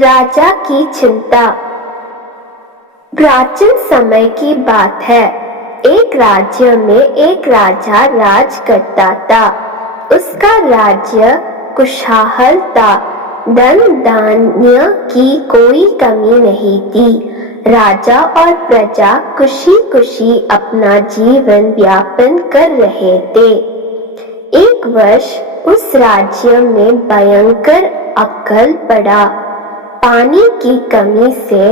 राजा की चिंता। प्राचीन समय की बात है। एक राज्य में एक राजा राज करता था। उसका राज्य खुशहाल था। धन धान्य की कोई कमी नहीं थी। राजा और प्रजा खुशी खुशी अपना जीवन यापन कर रहे थे। एक वर्ष उस राज्य में भयंकर अकाल पड़ा। पानी की कमी से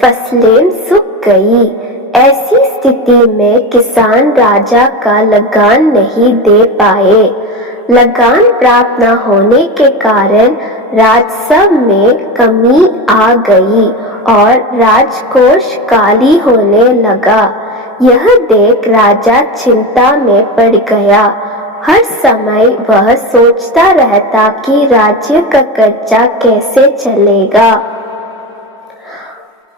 फसलें सूख गई। ऐसी स्थिति में किसान राजा का लगान नहीं दे पाए। लगान प्राप्त न होने के कारण राजस्व में कमी आ गई और राजकोष खाली होने लगा। यह देख राजा चिंता में पड़ गया। हर समय वह सोचता रहता कि राज्य का कर्जा कैसे चलेगा।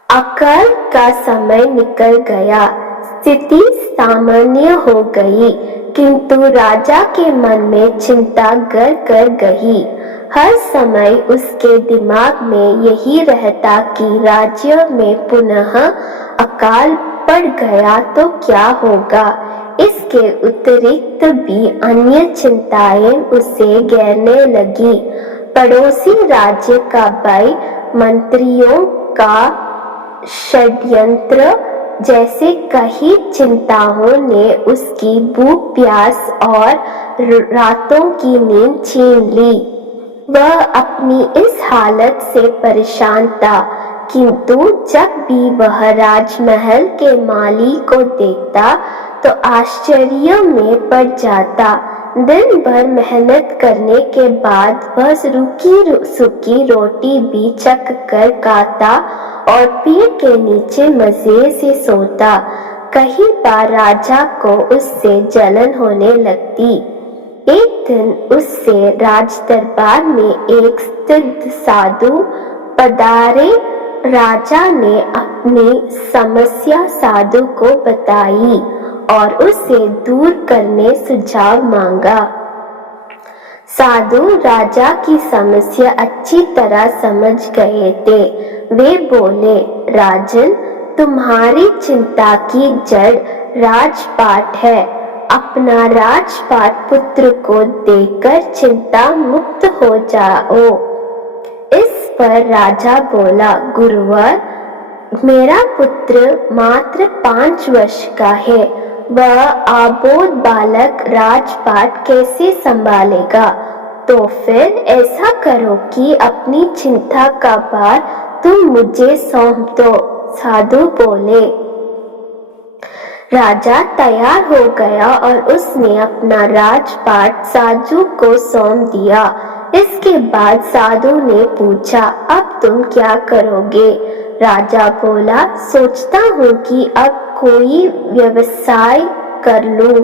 अकाल का समय निकल गया। स्थिति सामान्य हो गई, किंतु राजा के मन में चिंता घर कर गई। हर समय उसके दिमाग में यही रहता कि राज्य में पुनः अकाल पड़ गया तो क्या होगा। इसके अतिरिक्त भी अन्य चिंताएं उसे घेरने लगी। पड़ोसी राज्य का भय, मंत्रियों का षड्यंत्र जैसे कई चिंताओं ने उसकी भूख प्यास और रातों की नींद छीन ली। वह अपनी इस हालत से परेशान था, किंतु जब भी वह राजमहल के माली को देखता तो आश्चर्य में पड़ जाता। दिन भर मेहनत करने के बाद वह रूखी सूखी रोटी भी चख कर खाता और पेड़ के नीचे मजे से सोता। कई बार राजा को उससे जलन होने लगती। एक दिन उससे राज दरबार में एक सिद्ध साधु पधारे। राजा ने अपनी समस्या साधु को बताई और उसे दूर करने सुझाव मांगा। साधु राजा की समस्या अच्छी तरह समझ गए थे। वे बोले, राजन, तुम्हारी चिंता की जड़ राजपाट है। अपना राजपाट पुत्र को देकर चिंता मुक्त हो जाओ। इस पर राजा बोला, गुरुवर, मेरा पुत्र मात्र 5 वर्ष का है। वह अबोध बालक राजपाट कैसे संभालेगा। तो फिर ऐसा करो कि अपनी चिंता का भार तुम मुझे सौंप दो। साधु बोले। राजा तैयार हो गया और उसने अपना राजपाट साधु को सौंप दिया। इसके बाद साधु ने पूछा, अब तुम क्या करोगे। राजा बोला, सोचता हूँ कि अब कोई व्यवसाय कर लूं,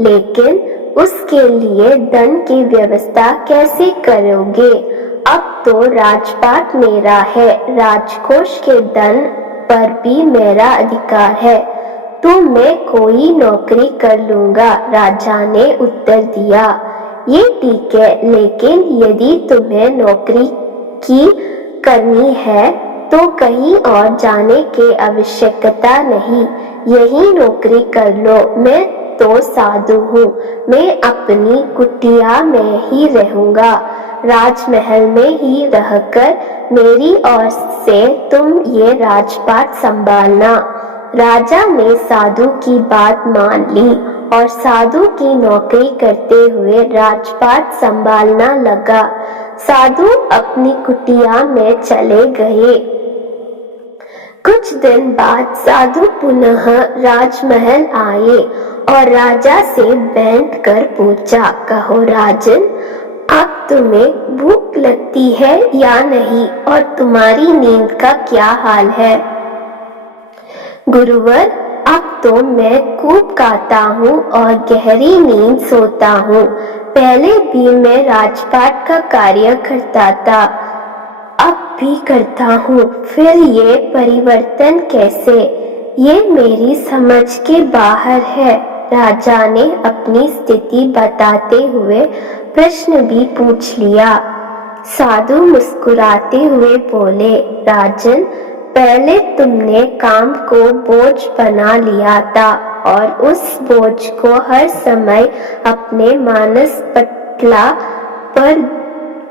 लेकिन उसके लिए धन की व्यवस्था कैसे करोगे। अब तो राजपाट मेरा है, राजकोष के धन पर भी मेरा अधिकार है, तो मैं कोई नौकरी कर लूंगा। राजा ने उत्तर दिया, ये ठीक है, लेकिन यदि तुम्हें नौकरी की करनी है तो कहीं और जाने की आवश्यकता नहीं, यही नौकरी कर लो। मैं तो साधु हूँ, मैं अपनी कुटिया में ही रहूंगा। राजमहल में ही रहकर मेरी ओर से तुम ये राजपाट संभालना। राजा ने साधु की बात मान ली और साधु की नौकरी करते हुए राजपाट संभालना लगा। साधु अपनी कुटिया में चले गए। कुछ दिन बाद साधु पुनः राजमहल आए और राजा से बैठ कर पूछा, कहो राजन, अब तुम्हें भूख लगती है या नहीं, और तुम्हारी नींद का क्या हाल है। गुरुवर, अब तो मैं खूब खाता हूँ और गहरी नींद सोता हूँ। पहले भी मैं राजपाट का कार्य करता था, अब भी करता हूँ, फिर ये परिवर्तन कैसे। ये मेरी समझ के बाहर है। राजा ने अपनी स्थिति बताते हुए प्रश्न भी पूछ लिया। साधु मुस्कुराते हुए बोले, राजन, पहले तुमने काम को बोझ बना लिया था और उस बोझ को हर समय अपने मानस पटला पर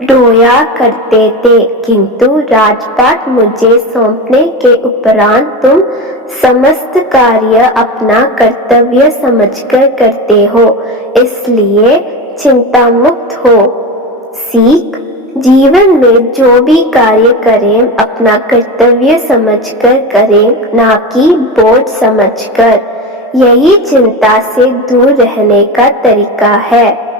ढोया करते थे, किंतु राजपाट मुझे सौंपने के उपरांत तुम समस्त कार्य अपना कर्तव्य समझकर करते हो, इसलिए चिंता मुक्त हो। सीख, जीवन में जो भी कार्य करें अपना कर्तव्य समझकर करें, ना कि बोझ समझकर। यही चिंता से दूर रहने का तरीका है।